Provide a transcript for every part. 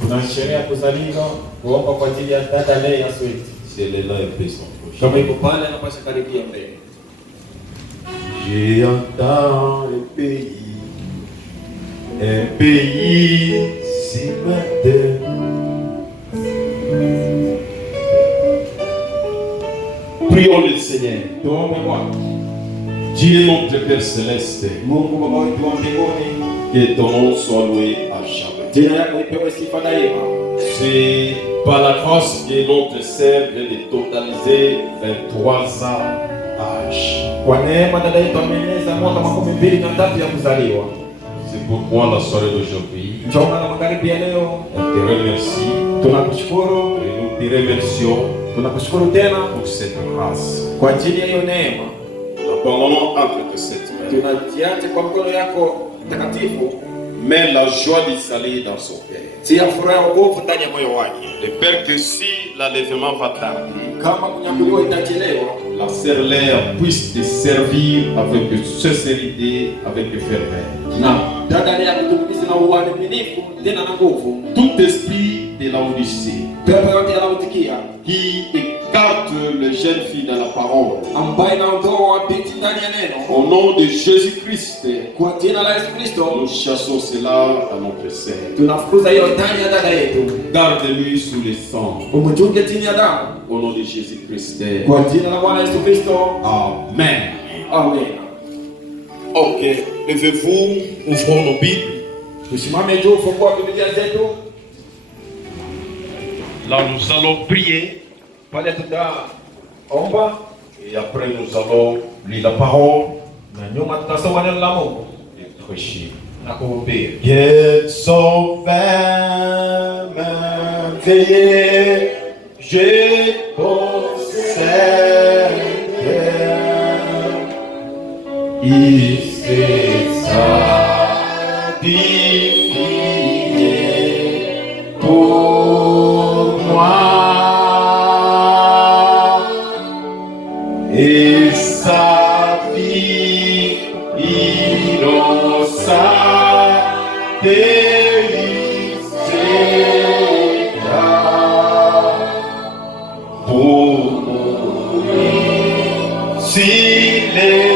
Tunasherehekea kuzaliwa kuomba kwa ajili ya dada Leah Sweet. Si elle est là, elle peut s'approcher. Kama iko pale anapaswa karibia mbele. J'ai entends le pays, un pays si matin. Prions le Seigneur. Tuombe Bwana. Dieu notre Père Céleste, Mungu Baba wetu wa mbinguni, que ton nom soit loué à jamais. jina lako lipewe sifa daima. C'est par la grâce que notre sœur vient de totaliser 23 ans d'âge. Kwa neema dada yetu ameeneza mwaka 23 ya kuzaliwa. C'est pourquoi la soirée d'aujourd'hui, Njoo na magharibi ya leo, on te remercie tunakushukuru, et nous te remercions tunakushukuru tena pour cette grâce. kwa ajili ya hiyo neema. Nous abandonnons entre tes sept mains. Tunajiacha kwa mkono yako takatifu. Mets la joie du salut dans son cœur. Tia furaha ya wokovu ndani ya moyo wake. De peur que si l'enlèvement va tarder, Kama kunyakuliwa itachelewa, la sœur Léa puisse te servir avec sincérité, avec ferveur. na dada Leah kutumikiza na uaminifu tena na nguvu. Tout esprit de la Odyssée Pepo yote ya Laodikia qui écarte les jeunes filles dans la parole, ambaye inaondoa binti ndani ya neno, au nom de Jésus-Christ, kwa jina la Yesu Kristo nous chassons cela à notre sein. tunafukuza hiyo ndani ya dada yetu. Garde-lui sous le sang, Umchunge chini ya damu, au nom de Jésus-Christ. kwa jina la Bwana Yesu Kristo. Amen. Amen. Ok, levez-vous, ouvrons nos Bibles. Tusimame juu, fungua Biblia zetu. Là, nous allons prier Pale tutaomba et après nous allons lire la parole na nyuma tutasoma neno la Mungu et prêcher. na kuhubiri. Quel sauveur merveilleux, je possède. Il s'est sacrifié pour moi et sa vie innocente délivrera pour mourir s'il est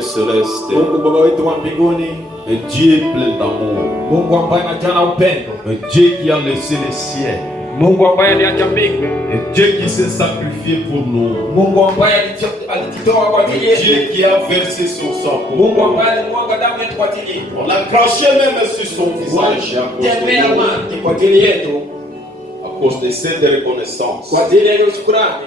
Céleste, Mungu Baba wetu wa mbinguni, un Dieu plein d'amour, Mungu ambaye anajaa upendo, un Dieu qui a laissé les cieux, Mungu ambaye aliacha mbingu, un Dieu qui s'est sacrifié pour nous, Mungu ambaye alijitoa kwa ajili un Dieu yetu, qui a versé son sang pour Mungu nous. ambaye alimwaga damu yetu kwa ajili yetu, On a craché même sur son visage tembea maji kwa ajili yetu, à cause de cette reconnaissance. kwa ajili ya hiyo shukrani.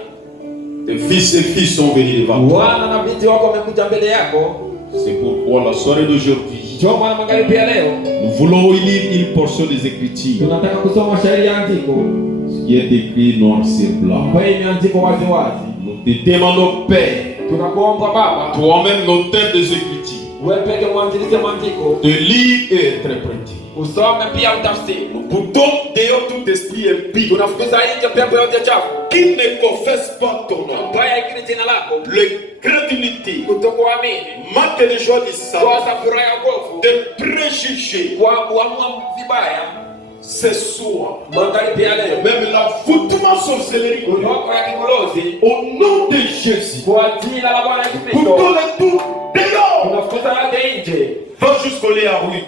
Tes fils et filles sont venus devant toi. Wana na binti wako wamekuja mbele yako. C'est pourquoi la soirée d'aujourd'hui, Njoo mwana magharibi ya leo, nous voulons lire une portion des Écritures, tunataka kusoma shairi ya andiko ce qui est écrit noir sur blanc. ambayo imeandikwa wazi wazi. Nous te demandons, Père, Tunakuomba Baba, toi-même l'auteur des Écritures, wewe peke mwanzilishi maandiko, de lire et interpréter. usome pia utafsiri. Nous bouttons dehors tout esprit impie Tunafukuza nje pepo yote chafu qui ne confesse pas ton nom. ambaye haikiri jina lako, Le crédulité, kutokuamini, manque de joie du salut, kosa furaha ya wokovu, de préjugés. kuamua vibaya. Ce soir, Magharibi ya leo, même l'envoûtement sorcellerie, roho ya kikolozi, au nom de Jésus, kwa jina la Bwana Yesu Kristo, bouttons les tout dehors. tunafukuza yote nje. Va jusqu'au lait aride.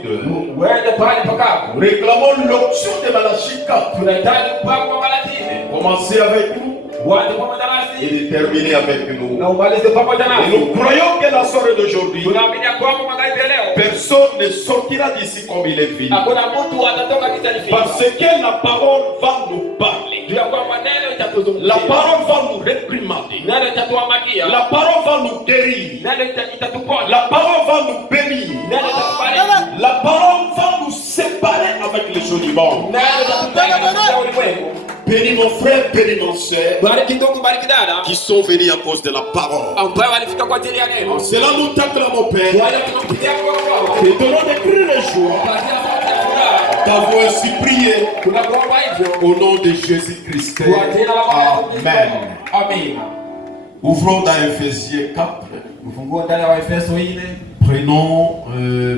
Uende pale pakapo. Réclamons l'onction de Malachie 4. Tunahitaji mpako wa Malaki. Commencez avec nous Uende pamoja nasi. et terminez avec nous. Na umalize pamoja Et nasi. nous croyons que la soirée d'aujourd'hui, Tunaamini kwamba magharibi ya leo personne ne sortira d'ici comme il est venu. hakuna mtu atatoka kitani fiki. Parce que la parole va nous parler. Juu ya kwamba neno itatuzungumzia. La parole va nous réprimander. Neno itatuamakia. La parole va nous guérir. Neno itatuponya. La parole va nous bénir. Neno itatubariki. La parole va nous séparer avec les choses du monde. Neno itatutenganisha na ulimwengu. Bénis mon frère, bénis mon soeur, Bariki ndugu, bariki dada qui sont venus à cause de la parole. ambao walifika kwa ajili ya neno. En cela nous t'acclamons, Père. Wale tunakupigia kwa kwao. Et donnons des cris de joie Kwa ajili ya sauti ya furaha. d'avoir ainsi prié Tunakuomba hivyo. au nom de Jésus-Christ. Kwa jina la Bwana Yesu Kristo. Amen. Amina. Ouvrons dans Ephésiens 4. Ufunguo ndani ya Waefeso 4. Prenons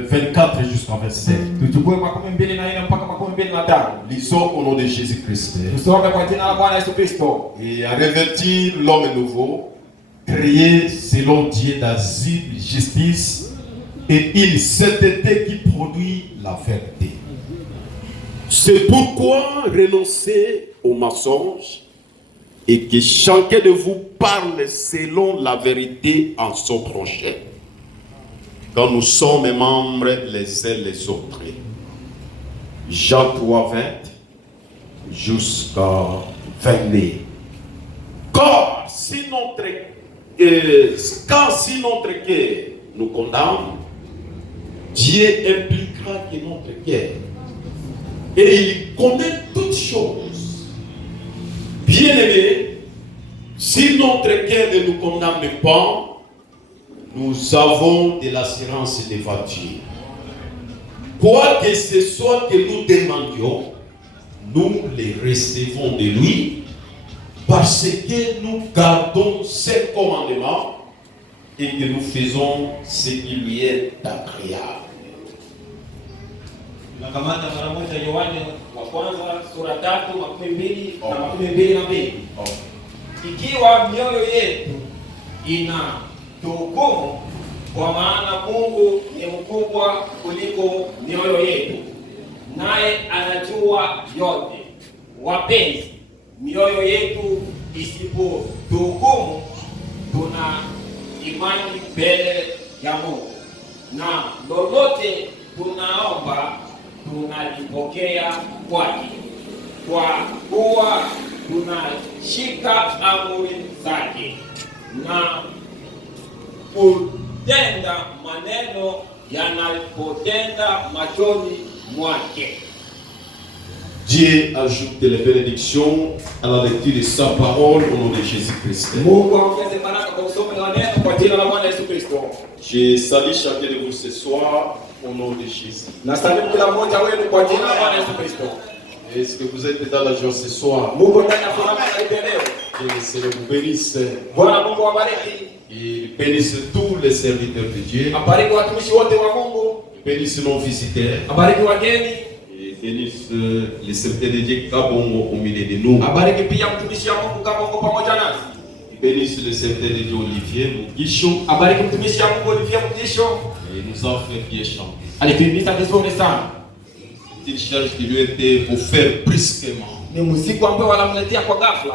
24 jusqu'à 27. Tuchukue 24 mpaka 25. Lisons au nom de Jésus-Christ. Tusome kwa jina la Bwana Yesu Kristo. Et à revêtir l'homme nouveau, créé selon Dieu d'asile, justice et une sainteté qui produit la vérité. C'est pourquoi renoncez au mensonge et que chacun de vous parle selon la vérité en son prochain, quand nous sommes membres les uns les autres. Jean 3, 20 jusqu'à 29. Car si notre cœur nous condamne, Dieu impliquera que notre cœur, et il connaît toutes choses. Bien-aimés, si notre cœur ne nous condamne pas, nous avons de l'assurance devant Dieu. Quoi que ce soit que nous demandions, nous les recevons de lui, parce que nous gardons ses commandements et que nous faisons ce qui lui est agréable. Nakamata mara moja Yohane wa kwanza sura 3 22 na 22. Ikiwa mioyo yetu inatuhukumu, kwa maana Mungu ni mkubwa kuliko mioyo yetu, naye anajua yote. Wapenzi, mioyo yetu isipotuhukumu, tuna imani mbele ya Mungu, na lolote tunaomba tunalipokea kwake, kwa kuwa tunashika amri zake na kutenda maneno yanapotenda machoni mwake. Dieu ajoute les bénédictions à la lecture de sa parole au nom de Jésus-Christ. Mungu aongeze baraka kwa usomi wa neno kwa jina la Bwana Yesu Kristo. Je salue chacun de vous ce soir au nom de Jésus. Na salimu kila mmoja wenu kwa jina la Bwana Yesu Kristo. Est-ce que vous êtes dans la joie ce soir? Mungu ndani ya furaha leo. Que le Seigneur vous bénisse. Bwana Mungu awabariki. Il bénisse tous les serviteurs de Dieu. Abariki watumishi wote wa Mungu. Il bénisse nos visiteurs. Abariki wageni. Et bénisse les serviteurs de Dieu Kabongo au milieu de nous. Abariki pia mtumishi wa Mungu Kabongo pamoja nasi. Il bénisse le serviteur de Dieu Olivier Mugisho. Abariki mtumishi wa Mungu Olivier Mugisho. Et nous a fait bien chanter. Alituimbisha vizuri sana. C'est une charge qui lui était offerte brusquement. Ni muziki ambao wanamletea kwa ghafla.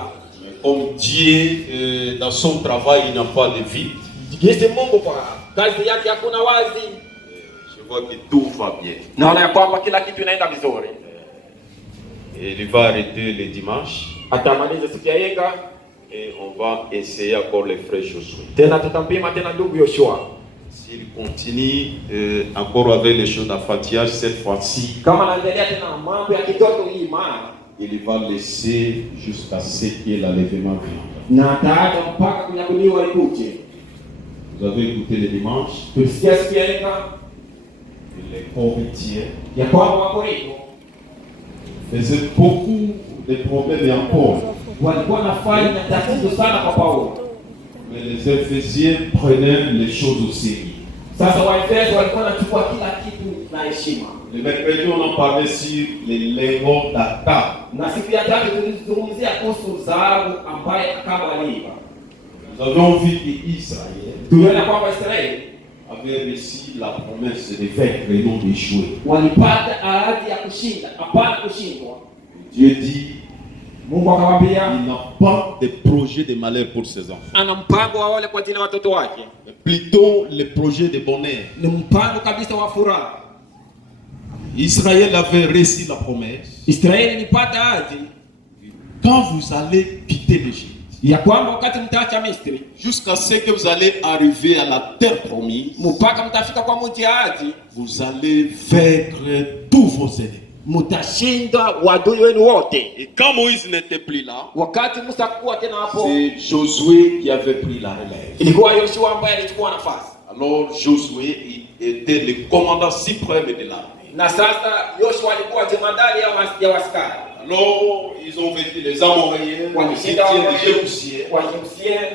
Comme Dieu, dans son travail, il n'a pas de vide. Jinsi Mungu kwa kazi yake hakuna wazi. Je vois que tout va bien. Naona ya kwamba kila kitu inaenda vizuri. Et il va arrêter le dimanche. Atamaliza siku ya yenga. Et on va essayer encore les frères Josué. Tena tutampima tena ndugu Yoshua. S'il continue encore avec les choses d'enfantillage cette fois-ci, Kama anaendelea tena mambo ya kitoto hii maana il va laisser jusqu'à ce que l'enlèvement vienne. na ataacha mpaka kunyakuliwa ikuje. Vous avez écouté le dimanche, Tulisikia siku ya yenga les Corinthiens ya kwamba Wakorintho faisaient beaucoup de problèmes en Paul. walikuwa nafanya tatizo sana kwa Paulo. Mais les Éphésiens prenaient les choses au sérieux. Sasa Waefeso walikuwa wanachukua kila kitu na heshima. Le mercredi, on a parlé sur les lingots d'Atta. Na siku ya tatu tulizungumzia kuhusu dhahabu ambaye kama aliiba. Nous avons vu qu'Israël Tuliona kwamba Israeli avaient reçu la promesse de vaincre et non d'échouer. Walipata ahadi ya kushinda, hapana kushindwa. Dieu dit, Mungu akamwambia il n'a pas de projet de malheur pour ses enfants. ana mpango wa wale kwa ajili ya watoto wake. Mais plutôt le projet de bonheur. Ni mpango kabisa wa furaha. Israël avait reçu la promesse. Israeli ilipata ahadi Quand vous allez quitter l'Égypte, ya kwamba wakati mtaacha Misri jusqu'à ce que vous allez arriver à la terre promise, mpaka mtafika kwa mji ahadi, vous allez vaincre tous vos ennemis. mtashinda wadui wenu wote. Et quand Moïse n'était plus là, Wakati Musa kuwa tena hapo, c'est Josué qui avait pris la relève. ilikuwa Yoshua ambaye alichukua nafasi. Alors Josué il était le commandant suprême de l'armée. Na sasa Yoshua alikuwa jemadari ya waskari. Alors ils ont vaincu les Amoréens, les Walishinda Héthiens, les Jébusiens. Wajebusiens.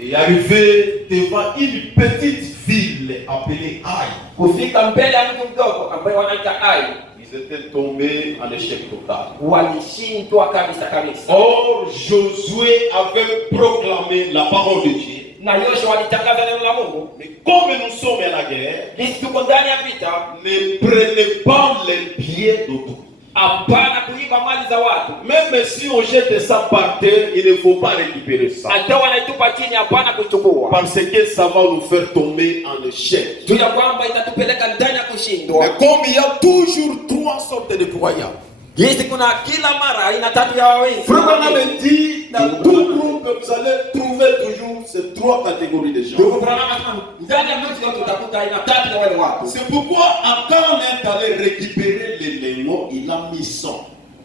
Et arrivé devant une petite ville appelée Aï, Kufika mbele ya mtu mdogo ambaye wanaita Ai, ils étaient tombés en échec total. walishindwa kabisa kabisa. Or Josué avait proclamé la parole de Dieu. Na Yoshua alitangaza neno la Mungu, Mais comme nous sommes à la guerre, sisi tuko ndani ya vita, ne prenez pas les biens d'autrui. hapana kuiba mali za watu. Même si on jette ça par terre, il ne faut pas récupérer ça. Hata wanaitupa chini, hapana kuichukua. Parce que ça va nous faire tomber en échec. Tu ya kwamba itatupeleka ndani ya kushindwa. Mais comme il y a toujours trois sortes de croyants, Yesu kuna kila mara aina tatu ya wawenzi. Frère me dit, dans tout groupe, vous allez trouver toujours ces trois catégories de gens. Ndugu Branham anasema ndani ya mtu yote utakuta aina tatu ya wale watu. C'est pourquoi Akan est allé récupérer l'élément, il a mis ça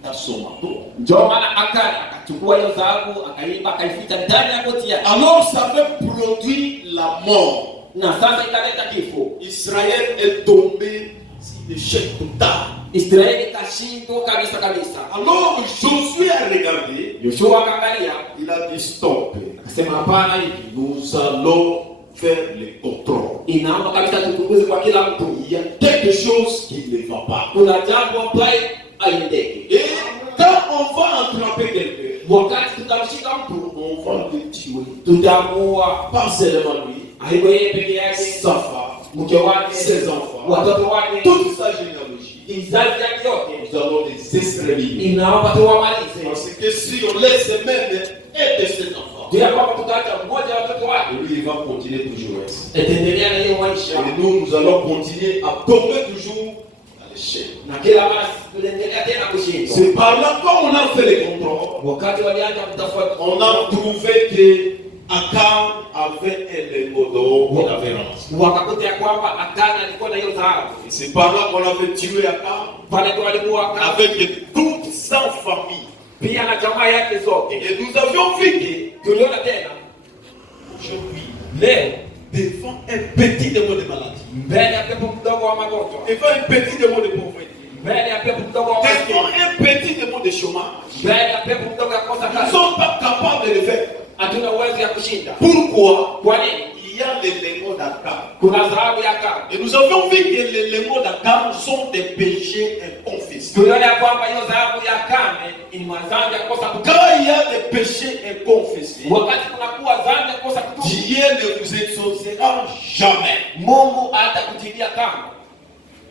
dans son manteau. Ndio maana Akani akachukua hiyo dhahabu akaiba akaificha ndani ya koti yake. Alors ça avait produit la mort. Na sasa ikaleta kifo. Israël est tombé sur l'échec total. Israeli kashindwa kabisa kabisa. Alors Josué a regardé, Yoshua akaangalia, il a dit stop. akasema hapana, hivi Nous allons faire le contrôle. inaomba kabisa tuchunguze kwa kila mtu. Il y a quelque chose qui ne va pas. Kuna jambo ambaye haiendeki. Et quand on va attraper quelqu'un, Wakati tutamshika mtu, on va le tuer. tutamuua. Pas seulement lui, Haibo yeye peke yake, sa femme, mke wake, ses enfants, watoto wake, toute sa généalogie. kizazi chake yote. Nous allons les exterminer. Inaomba tuwamalize. Parce que si on laisse même un de ses enfants, Ndio kwamba tutaacha mmoja wa watoto wake, lui il va continuer toujours ainsi. itaendelea na hiyo maisha. Et nous allons continuer à tomber toujours à l'échec. Na kila mara tunaendelea tena kushindwa. C'est par là quand on a fait les contrôles, Wakati walianza kutafuta, on a trouvé que Akan avait un élément d'or qu'on avait ramassé. wakakuta ya kwamba Akani alikuwa na hiyo dhahabu. Et c'est par là qu'on avait tué Akan Pale ndio walikuwa Akani avec toute sa famille. pia na jamaa yake zote. Et nous avions vu que Tuliona tena aujourd'hui, leo devant un petit démon de maladie, mbele ya pepo mdogo wa magonjwa, devant un petit démon de pauvreté, mbele ya pepo mdogo wa devant maskini, un petit démon de chômage, mbele ya pepo mdogo ya kosa nous ne kazi, sommes pas capables de le faire. hatuna uwezo ya kushinda. Pourquoi? Kwa nini? Il y a l'élément d'Akan. Kuna dhahabu ya Akani. Et nous avons vu que l'élément d'Akan sont des péchés inconfessés. Tuliona ya kwamba hiyo dhahabu ya Akani ni madhambi ya kosa kutubu. Quand il y a des péchés inconfessés, Wakati kunakuwa dhambi ya kosa kutubu, Dieu ne vous exaucera jamais. Mungu hatakutilia kama.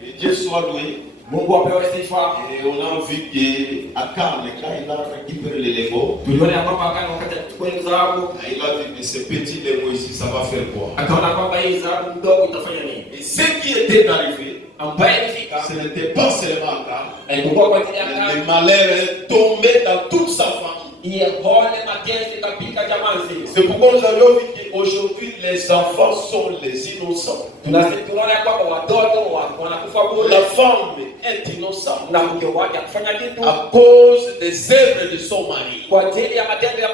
Et Dieu soit loué. Mungu apewe sifa. Et on a vu qu'Akan, quand il a récupéré l'élément, Tuliona ya kwamba Akani wakati alichukua hiyo dhahabu, il a dit que ce petit démon ici, ça va faire quoi? akaona kwamba hii dhahabu mdogo itafanya nini? Et ce qui était arrivé, Ambaye ilifika ce n'était pas seulement Akan. alikuwa kwa ajili ya Le Akani. malheur est tombé dans toute sa famille. Iye pole mateso ikapika jamaa nzima. C'est pourquoi nous avions vu qu'aujourd'hui les enfants sont les innocents. Tunaona ya kwamba watoto wanakufa bure. La femme est innocente Na mke wake akufanya kitu à cause des œuvres de son mari. kwa ajili ya matendo ya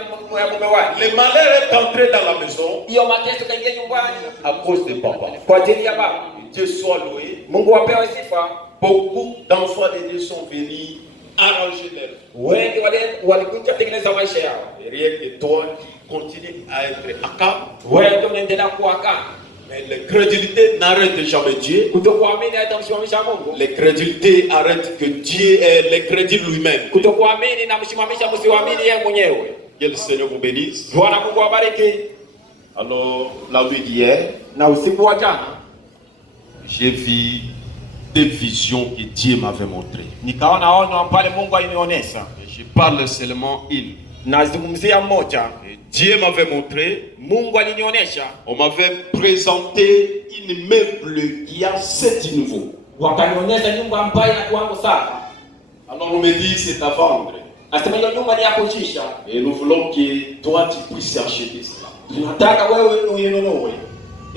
mume wake. Le malheur est entré dans la maison Hiyo mateso kaingia nyumbani à cause de papa. kwa ajili ya baba. Dieu soit loué. Mungu apewe sifa. Beaucoup d'enfants de Dieu sont venus arranger leur vie. Wengi walikuja kutengeneza maisha yao. Et rien que toi qui continues à être Akan. Wewe ndio unaendelea kuwa Akani. Mais l'incrédulité n'arrête jamais Dieu. Kutokuamini haitamsimamisha Mungu. L'incrédulité arrête que Dieu est l'incrédule lui-même. Kutokuamini na msimamisha msiamini yeye mwenyewe. Que le Seigneur vous bénisse. Bwana Mungu awabariki. Alors, la nuit d'hier, Na usiku wa jana j'ai vu des visions que Dieu m'avait montrées. nikaona ono pale Mungu alinionyesha. Et je parle seulement une. Nazungumzia mmoja. Et Dieu m'avait montré, Mungu alinionyesha. on m'avait présenté une meuble qui a 7 niveaux. Wakanionyesha nyumba ambayo ina kiwango saba. Alors on me dit c'est à vendre. Asema hiyo nyumba ni ya kuchisha. Et nous voulons que toi tu puisses acheter cela. Tunataka wewe uinunue.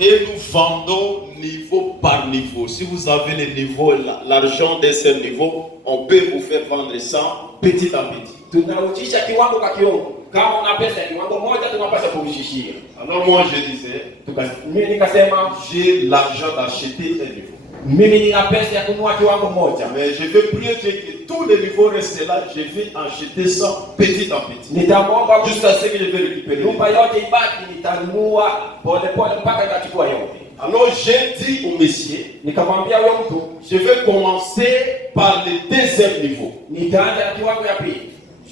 Et nous vendons niveau par niveau. Si vous avez le niveau, l'argent d'un seul niveau, on peut vous faire vendre ça petit à petit. Tunarudisha kiwango kwa kiwango. Kama una pesa kiwango moja tunapaswa kurudishia. Alors moi je disais, Mimi nikasema j'ai l'argent d'acheter un niveau. mimi nina pesa ya kununua kiwango moja. Mais je veux prier Dieu que tous les niveaux restent là. Je vais acheter ça petit à petit. Nitamwomba Jusqu'à ce que je vais récupérer. nyumba yote ibaki, nitanunua pole pole mpaka itachukua yote. Alors j'ai dit au monsieur, Nikamwambia huyo mtu, je vais commencer par le deuxième niveau. nitaanza na kiwango ya pili.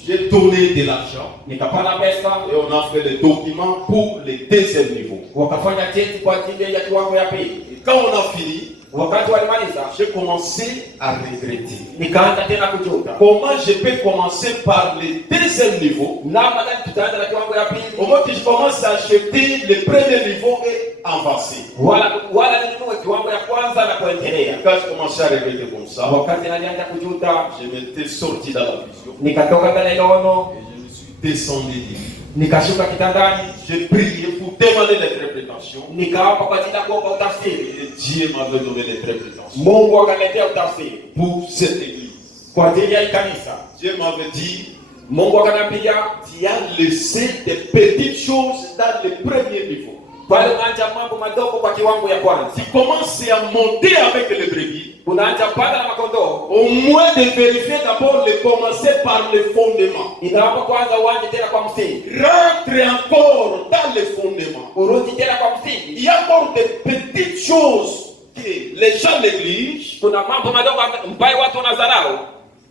J'ai donné de l'argent Nikapata pesa, et on a fait les documents pour le deuxième niveau. wakafanya cheti kwa ajili ya kiwango ya pili. Et quand on a fini, Wakati walimaliza, j'ai commencé à regretter. nikaanza tena kujuta. Comment je peux commencer par le deuxième niveau? Namna gani tutaanza na kiwango ya pili? Au moment que je commence à acheter le premier niveau et avancer. Wala ninunue kiwango ya kwanza na kuendelea. Quand je commençais à regretter comme ça, Wakati nalianza kujuta, je m'étais sorti dans la vision nikatoka mbele ya ono, et je me suis descendu du lit. nikashuka kitandani, J'ai prié pour demander l'interprétation nikaapa kwa ajili ya kuomba utafsiri. et Dieu m'avait donné l'interprétation Mungu akaletea utafsiri pour cette église. kwa ajili ya hii kanisa. Dieu m'avait dit, Mungu akaniambia, tu as laissé des petites choses dans le premier niveau. pale unaanza mambo madogo kwa kiwango ya kwanza. Tu commences à monter avec les brebis. Unaanza panda na makondoo. Au moins de vérifier d'abord de commencer par le fondement. Inaomba kwanza uanze tena kwa msingi. Rentre encore dans le fondement. Urudi tena kwa msingi. Il y a encore des petites choses que les gens négligent. Kuna mambo madogo ambayo watu wanadharau.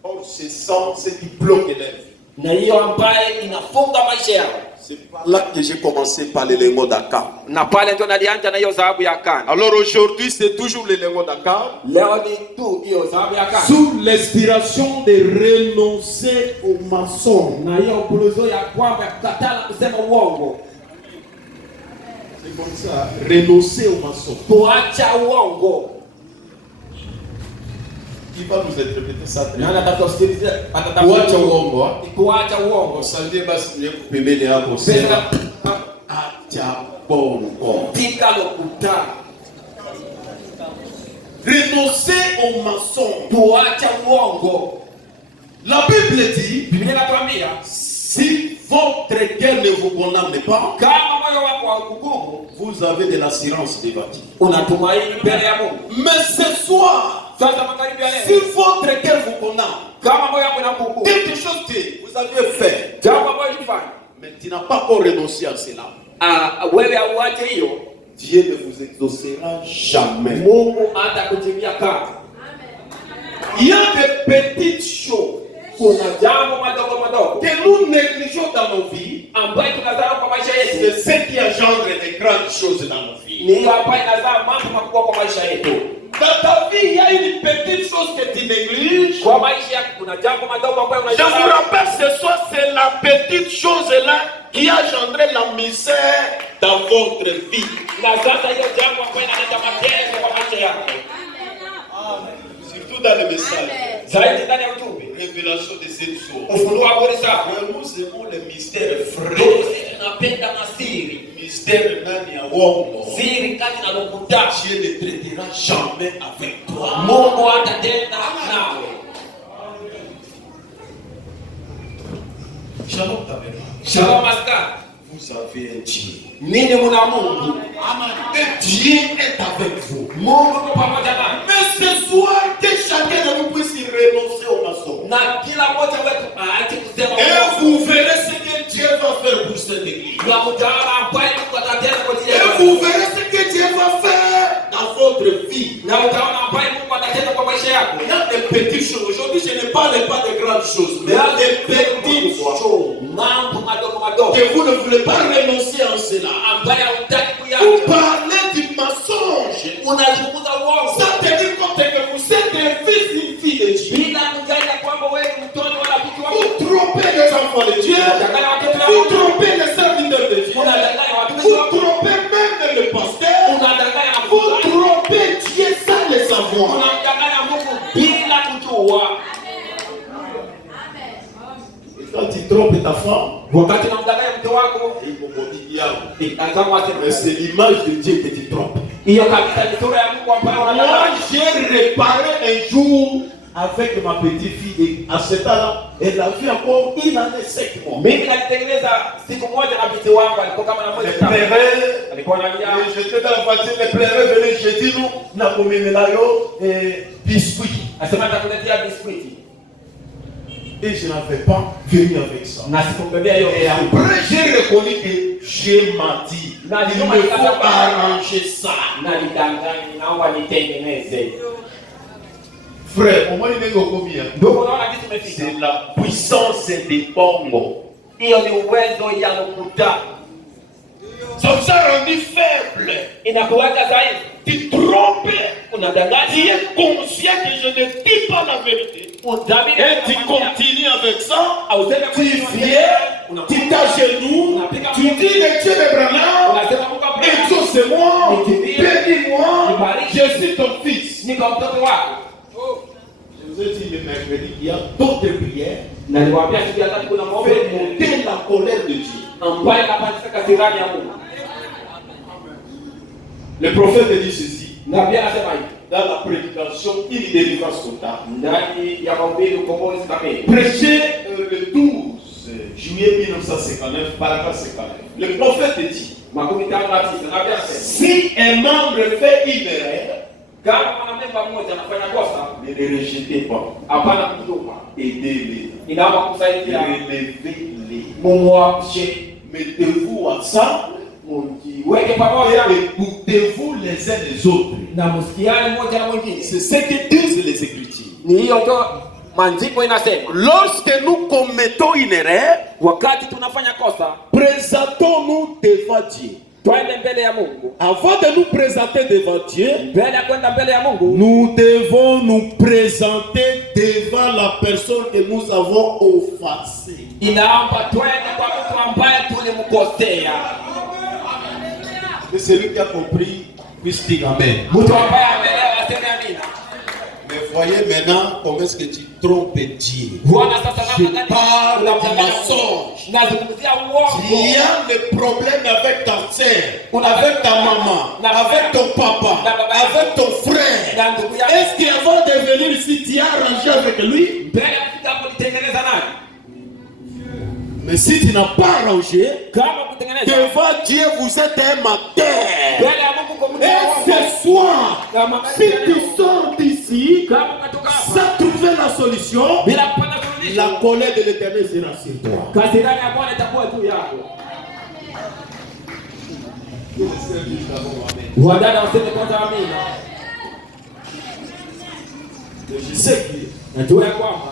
Or, ce sont ce qui bloque leur vie. Na hiyo ambaye inafunga maisha yao. C'est par là que j'ai commencé par les lingots d'Akam. Na pale ndio nalianza na hiyo dhahabu ya Akani. Alors aujourd'hui, c'est toujours les lingots d'Akam. Leo ni tu hiyo dhahabu ya Akani. Sous l'inspiration de renoncer au maçon. Na hiyo upuluzo ya kwamba ya kukatala kusema uongo. C'est comme ça, renoncer au maçon. Tuacha uongo. Qui va nous interpréter ça très bien? Nani atatusikiliza? Kuacha uongo. Kuacha uongo. Usalie basi niye kupembele hapo sema acha bongo. Tika lokuta. Renoncer au mensonge. Tuacha uongo. La Bible dit, Biblia inatuambia si votre cœur ne vous condamne pas, kama moyo wako haukuhukumu, vous avez de l'assurance de bâtir. unatumaini mbele ya Mungu. Mais ce soir, Sasa magharibi ya si leo, votre cœur vous condamne, kama moyo wako unakuhukumu, quelque chose que vous avez fait, jambo ambalo ulifanya, mais tu n'as pas encore renoncé à cela, wewe auache hiyo, Dieu ne vous exaucera jamais. Mungu hatakutimia kazi. Il y a des petites choses Kuna jambo madogo madogo que nous négligeons dans nos vies. ambayo tunadharau kwa maisha C'est yetu, ce qui engendre de grandes choses dans nos vies. ni hiyo ambayo inazaa mambo makubwa kwa maisha yetu. Dans ta vie, il y a une petite chose que tu négliges. Kwa maisha yako kuna jambo madogo ambayo Je vous unadharau. rappelle ce soir, c'est la petite chose là qui a engendré la misère dans votre vie. Na sasa hiyo jambo ambayo inaleta mateso kwa maisha yako. Surtout dans le message. Zaidi ndani ya ujumbe. Révélation de cette chose. Ufunuo wa kweli sana. Nous aimons les mystères frais. Tunapenda masiri. Mystère nani ya uongo. Siri kati na lokuta. Dieu ne traitera jamais avec toi. Mungu hatatenda nawe. Shalom tabernacle. Shalom askari. Vous avez un Dieu. Nini muna Mungu? Et Dieu est avec vous. Mungu yuko pamoja nami. Mais ce soir, que chacun de nous puisse renoncer au maçon. Na kila mmoja wetu aache kusema Et uongo. vous verrez ce que Dieu va faire pour cette église. Na mtaona ambaye Mungu atatenda kwa ajili Et yako. vous verrez ce que Dieu va faire dans votre vie. Na utaona ambaye Mungu atatenda kwa maisha yako. Il y a des petites choses. Aujourd'hui, je ne parle pas de grandes choses, mais des petites choses Mambo madogo madogo que vous ne voulez pas renoncer en cela. ambaye unazungumza uongo. Sans tenir compte que vous êtes un fils, une fille de Dieu. Bila kujali kwamba wewe ni mtoto wa rafiki wako. Vous trompez les enfants de Dieu. Vous trompez les serviteurs de Dieu. Vous trompez même le pasteur. Vous trompez Dieu sans le savoir. Bila kujua. Quand tu trompes ta femme, Wakati unamdanganya mke wako, c'est l'image de Dieu que tu trompes. hiyo kabisa ni sura ya Mungu ambayo Moi, unadanganya. j'ai réparé un jour avec ma petite fille. Et à ce temps-là, elle a vu encore une année 5 mois. Mimi nalitengeneza siku moja na binti wangu alikuwa kama na mwezi tano. Alikuwa analia. J'étais dans la voiture, les pleurs venaient, j'ai dit nous, na komemelayo biscuit. Asema nitakuletea biskuiti. Et je n'avais pas venu avec ça. Na sikumbebea hiyo. Et après, j'ai reconnu que j'ai menti. Il me faut arranger ça. Nalidanganya, naomba nitengeneze. Frère, au moins il est combien? Ndio unaona kitu kimefika. C'est la puissance des bongos. Hiyo ni uwezo ya lokuta. Ça vous a rendu faible. Inakuacha dhaifu. Tu trompes. Unadanganya. Tu es conscient que je ne dis pas la vérité. Et tu continues avec ça. Tu viens, tu t'agenouilles, tu dis le Dieu d'Abraham, exauce-moi, bénis-moi, je suis ton fils. Je vous ai dit le mercredi qu'il y a d'autres prières. Faites monter la colère de Dieu. Le prophète dit ceci. Dans la prédication, une délivrance totale. Prêché le 12 juillet 1959, paragraphe 59. Le prophète dit, si un membre fait une erreur, ne les rejetez pas. Aidez-les. Relevez-les. Mettez-vous ensemble. Écoutez-vous les uns les autres. C'est ce que disent les Écritures. Lorsque nous commettons une erreur, présentons-nous devant Dieu. Avant de nous présenter devant Dieu, nous devons nous présenter devant la personne que nous avons offensée. Et celui qui a compris puisse dire Amen. Mais voyez maintenant comment est-ce que tu trompes Dieu. Je parle du mensonge. Il y a des problèmes avec ta sœur, avec ta maman, avec ton papa, avec ton frère. Est-ce qu'avant de venir ici, tu as arrangé avec lui? Mais si tu n'as pas arrangé, devant Dieu vous êtes un matin. Et ce soir, si tu sors d'ici sans trouver la solution, la colère de l'Éternel sera sur toi. Je sais que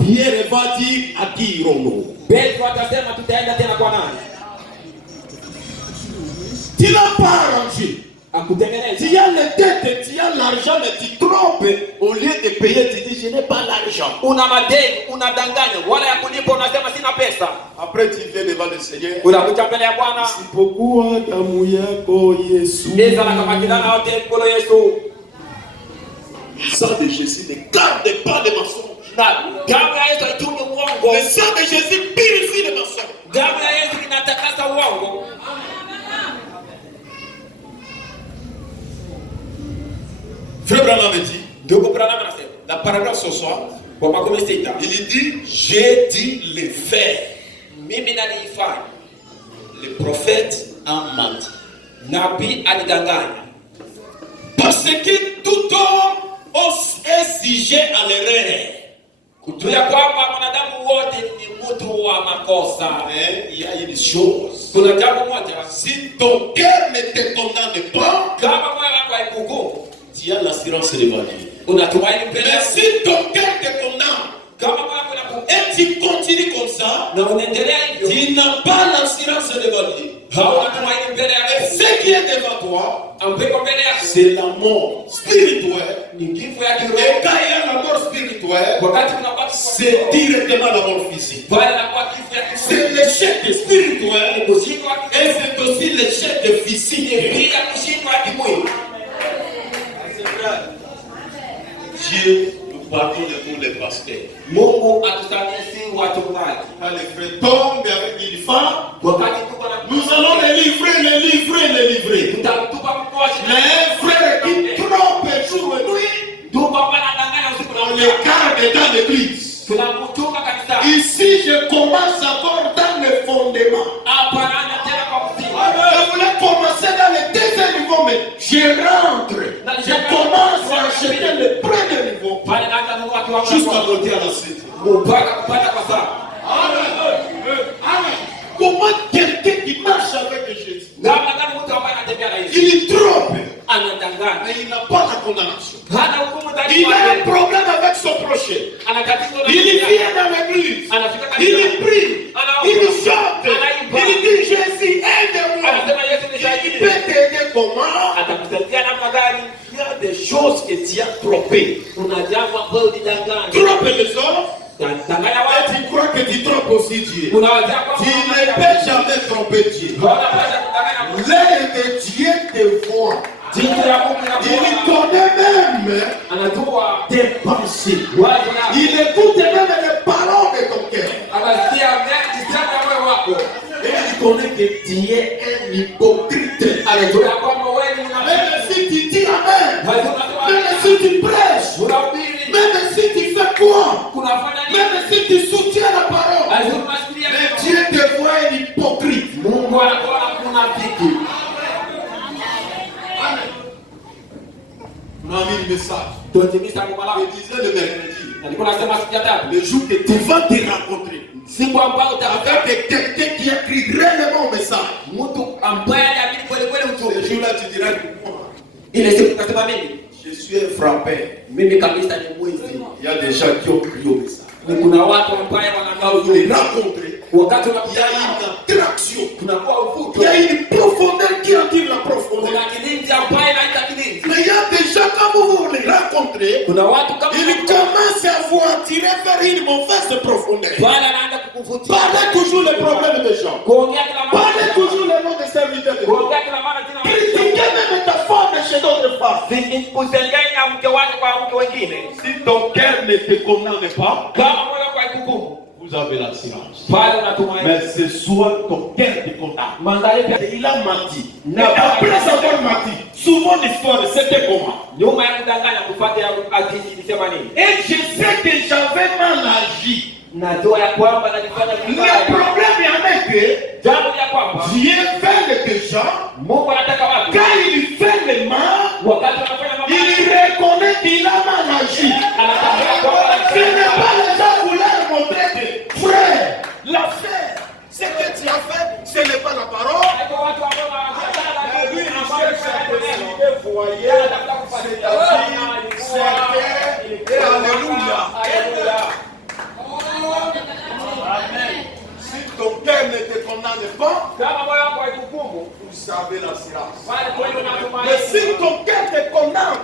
Pierre va dire à qui irons-nous. Tu n'as pas arrangé. Tu as les dettes, tu as l'argent, mais tu trompes. Au lieu de payer, tu dis je n'ai pas l'argent. Après tu viens devant le Seigneur. C'est pourquoi Tamuyako Yesu. Le sang de Jésus ne garde pas de mensonges. Le sang de Jésus purifie les mensonges. Frère Branham dit, la paragraphe ce soir, il dit, j'ai dit les faits. Le prophète a menti. Parce que tout homme est sujet à l'erreur. Mais il y a une chose. Si ton cœur ne te condamne pas, tu as l'assurance devant Dieu. Mais si ton cœur te condamne et tu continues comme ça, tu n'as pas l'assurance devant Dieu. Et ce qui est devant toi, c'est la mort spirituelle. Et quand il y a la mort spirituelle, c'est directement la mort physique. C'est l'échec spirituel et c'est aussi l'échec physique. Dieu nous pardonne pour les pasteurs. Quand les frères tombent avec une femme, nous allons les livrer. Les frères qui trompent jour et nuit, on les garde dans l'église. Ici, je commence encore dans le fondement. Je voulais commencer dans le deuxième niveau, mais je rentre. Je commence à acheter le premier niveau jusqu'à monter à la suite. Comment quelqu'un qui marche avec Jésus, il trompe, mais il n'a pas la condamnation. Il a un problème avec son prochain. Il vient dans l'église, il prie, il chante, il dit Jésus, aide-moi. Il peut t'aider comment? Il y a des choses que tu as trompées. Trompe les autres. Et tu crois que tu trompes aussi Dieu. Tu ne peux jamais tromper Dieu. L'œil de Dieu te voit. Il connaît même tes pensées. Il écoute même les paroles de ton cœur. Et il connaît que tu es un hypocrite. Même si tu dis Amen, même si tu prêches, même si tu fais quoi, même si tu soutiens la parole, mais Dieu te voit un hypocrite. On a mis le message. Je disais le mercredi, le jour que tu vas te rencontrer avec quelqu'un qui a écrit réellement au message, ce jour-là tu diras pourquoi. Je suis un frappeur. Il y a des gens qui ont crié au message. Les rencontrer. Il y a une attraction. Il y a une profondeur qui attire la profondeur. Mais il y a des gens, quand vous les rencontrez, ils commencent à vous attirer vers une mauvaise profondeur. Parlez toujours les problèmes des gens. Parlez toujours les noms des serviteurs de Dieu. Critiquez même ta femme chez d'autres femmes. Si ton cœur ne te condamne pas, vous avez l'assurance. Mais ce soir, ton cœur te condamne. Il a menti. Et après avoir menti, souvent l'histoire c'était comment? Et je sais que j'avais mal agi. Le problème est que Dieu fait les gens, quand il fait les mal, il reconnaît qu'il a mal agi. Ce n'est pas les gens qui leur montrer que frère, l'affaire, ce que tu as fait, ce n'est pas la parole. Et lui, il cherche à te voyer, c'est et alléluia. Amen. Si ton cœur ne te condamne pas, vous savez la silence. Mais si ton cœur te condamne,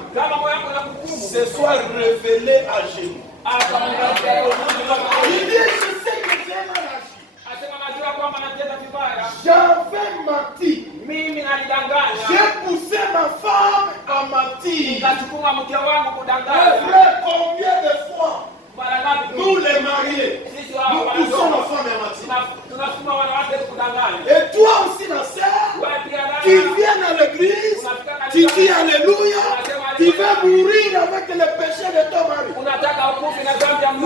ce soit révélé à genoux. Il dit, je sais que j'ai mal agi. J'avais menti. J'ai poussé ma femme à mentir. Frère, combien de fois nous les mariés, nous poussons la femme à mentir. Et toi aussi la sœur, tu viens à l'église, tu dis alléluia, tu vas mourir avec le péché de ton mari.